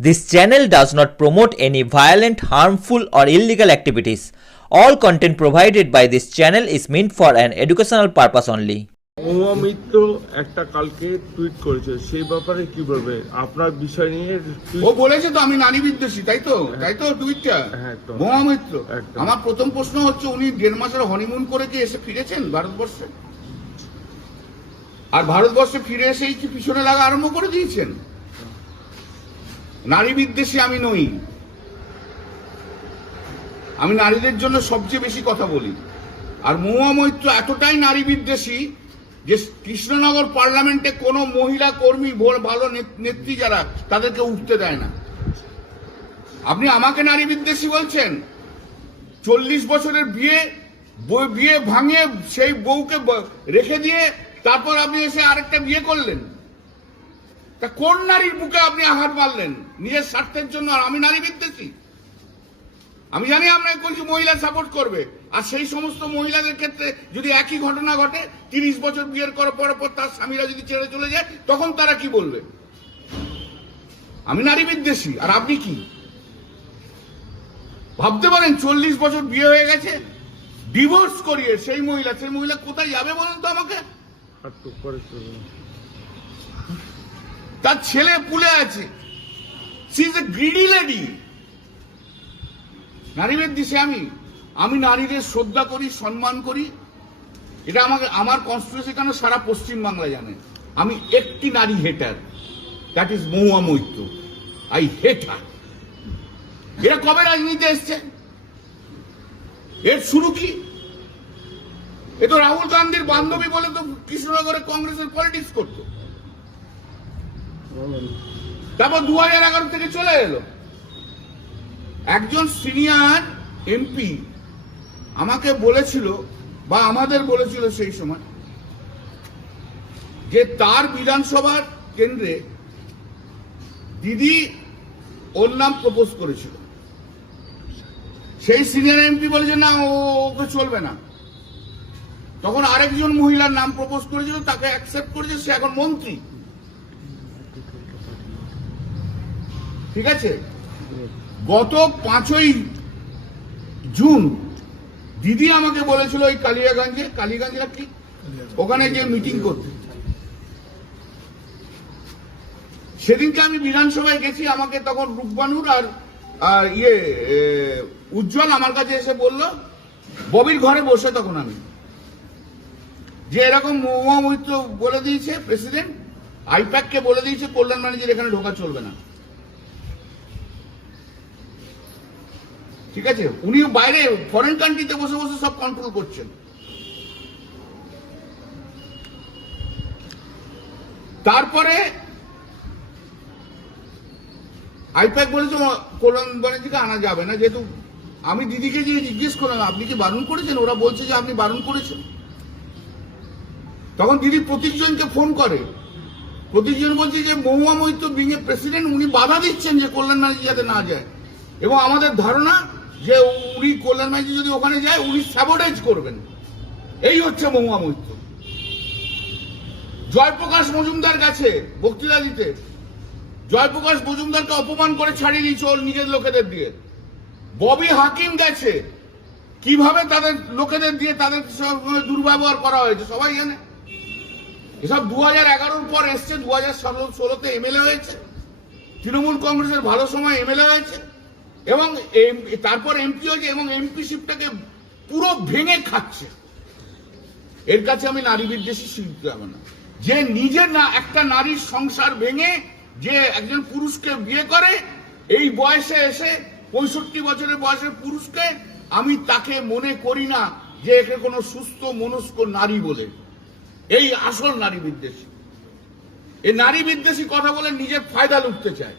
This channel does not promote any violent, harmful, or illegal activities. All content provided by this channel is meant for an educational purpose only. মহুয়া মিত্র একটা কালকে tweet করেছে, সেই ব্যাপারে কি বলবে আপনার বিষয় নিয়ে? ও বলেছে তো আমি নারী বিদ্বেষী, তাই তো টুইটটা। হ্যাঁ, তো। মহুয়া মিত্র, একদম। আমার প্রথম প্রশ্ন হচ্ছে, উনি 1.5 মাসের হনিমুন করে কি এসে ফিরেছেন ভারতবর্ষে? আর ভারতবর্ষে ফিরে এসেই কি পিছনে লাগা আরম্ভ করে দিয়েছেন? নারী বিদ্বেষী আমি নই, আমি নারীদের জন্য সবচেয়ে বেশি কথা বলি। আর মহুয়া মৈত্র এতটাই নারী বিদ্বেষী যে কৃষ্ণনগর পার্লামেন্টে কোনো মহিলা কর্মী, ভালো নেত্রী যারা, তাদেরকে উঠতে দেয় না। আপনি আমাকে নারী বিদ্বেষী বলছেন? 40 বছরের বিয়ে ভাঙিয়ে সেই বউকে রেখে দিয়ে তারপর আপনি এসে আরেকটা বিয়ে করলেন। তা কোন নারীর বুকে আপনি আঘাত মারলেন নিজের স্বার্থের জন্য? আর আমি নারী বিদ্বেষী? আমি জানি আপনাকে বলছি মহিলা সাপোর্ট করবে, আর সেই সমস্ত মহিলাদের ক্ষেত্রে যদি একই ঘটনা ঘটে, 30 বছর বিয়ের করার পর তার স্বামীরা যদি ছেড়ে চলে যায়, তখন তারা কি বলবে? আমি নারী বিদ্বেষী আর আপনি কি ভাবতে পারেন? 40 বছর বিয়ে হয়ে গেছে, ডিভোর্স করিয়ে সেই মহিলা কোথায় যাবে বলেন তো আমাকে? তার ছেলে পুলে আছে, she is a greedy lady. নারী বিদ্বেষী আমি নারীদের শ্রদ্ধা করি, সম্মান করি। এটা আমার কনস্টিটিউশন কেন সারা পশ্চিম বাংলা জানে। আমি একটি নারী hater, that is Mahua Moitra. I hate her. এরা কবে রাজনীতিতে এসছে? এর শুরু কি? এ তো রাহুল গান্ধীর বান্ধবী বলে তো কৃষ্ণনগরে কংগ্রেসের পলিটিক্স করতো, তারপর 2011 থেকে চলে এলো। একজন সিনিয়র এমপি আমাকে বলেছিল, বা আমাদের বলেছিল সেই সময়, যে তার বিধানসভার কেন্দ্রে দিদি ওর নাম প্রপোজ করেছিল। সেই সিনিয়র এমপি বলেছে না, ওকে চলবে না। তখন আরেকজন মহিলার নাম প্রপোজ করেছিল, তাকে অ্যাকসেপ্ট করেছে, সে এখন মন্ত্রী। ঠিক আছে, গত 5ই জুন দিদি আমাকে বলেছিল ওই কালিয়াগঞ্জে কি ওখানে যে মিটিং করতে। সেদিনকে আমি বিধানসভায় গেছি, আমাকে তখন রূপবানুর আর উজ্জ্বল আমার কাছে এসে বলল, ববির ঘরে বসে তখন আমি, যে এরকম মহুয়া মৈত্র বলে দিয়েছে প্রেসিডেন্ট, আইপ্যাককে বলে দিয়েছে কল্যাণ ব্যানার্জির এখানে ঢোকা চলবে না। ঠিক আছে, উনি বাইরে ফরেন কান্ট্রিতে বসে বসে সব কন্ট্রোল করছেন। তারপরে আইপ্যাক বলেছে কল্যাণ ব্যানার্জিকে আনা যাবে না, যেহেতু আমি দিদিকে যে জিজ্ঞেস করলাম আপনি কি বারণ করেছেন, ওরা বলছে যে আপনি বারণ করেছেন। তখন দিদি প্রতীকজনকে ফোন করে, প্রতীকজন বলছে যে Mahua Moitra being a president, উনি বাধা দিচ্ছেন যে কল্যাণ ব্যানার্জি যাতে না যায়, এবং আমাদের ধারণা যে উনি কল্যাণ ব্যানার্জি যদি ওখানে যায় উনি স্যাবোটেজ করবেন। এই হচ্ছে মহুয়া মৈত্র। জয়প্রকাশ মজুমদার কাছে বক্তৃতা দিতে, জয়প্রকাশ মজুমদারকে অপমান করে ছাড়িয়ে দিয়েছে ওর নিজের লোকেদের দিয়ে। ববি হাকিম গেছে, কিভাবে তাদের লোকেদের দিয়ে তাদের দুর্ব্যবহার করা হয়েছে সবাই জানে। এসব 2011 পর এসছে, 2016-তে এমএলএ হয়েছে, তৃণমূল কংগ্রেসের ভালো সময় এমএলএ হয়েছে, এবং তারপর এমপি হয়েছে, এবং এমপিশিপটাকে পুরো ভেঙে খাচ্ছে। এর কাছে আমি নারী বিদ্বেষী স্বীকৃতি হবে না। যে নিজের না একটা নারীর সংসার ভেঙে যে একজন পুরুষকে বিয়ে করে, এই বয়সে এসে 65 বছরের বয়সের পুরুষকে, আমি তাকে মনে করি না যে একে কোনো সুস্থ মনস্ক নারী বলে। এই আসল নারী বিদ্বেষী। এই নারী বিদ্বেষী কথা বলে নিজের ফায়দা লুটতে চায়।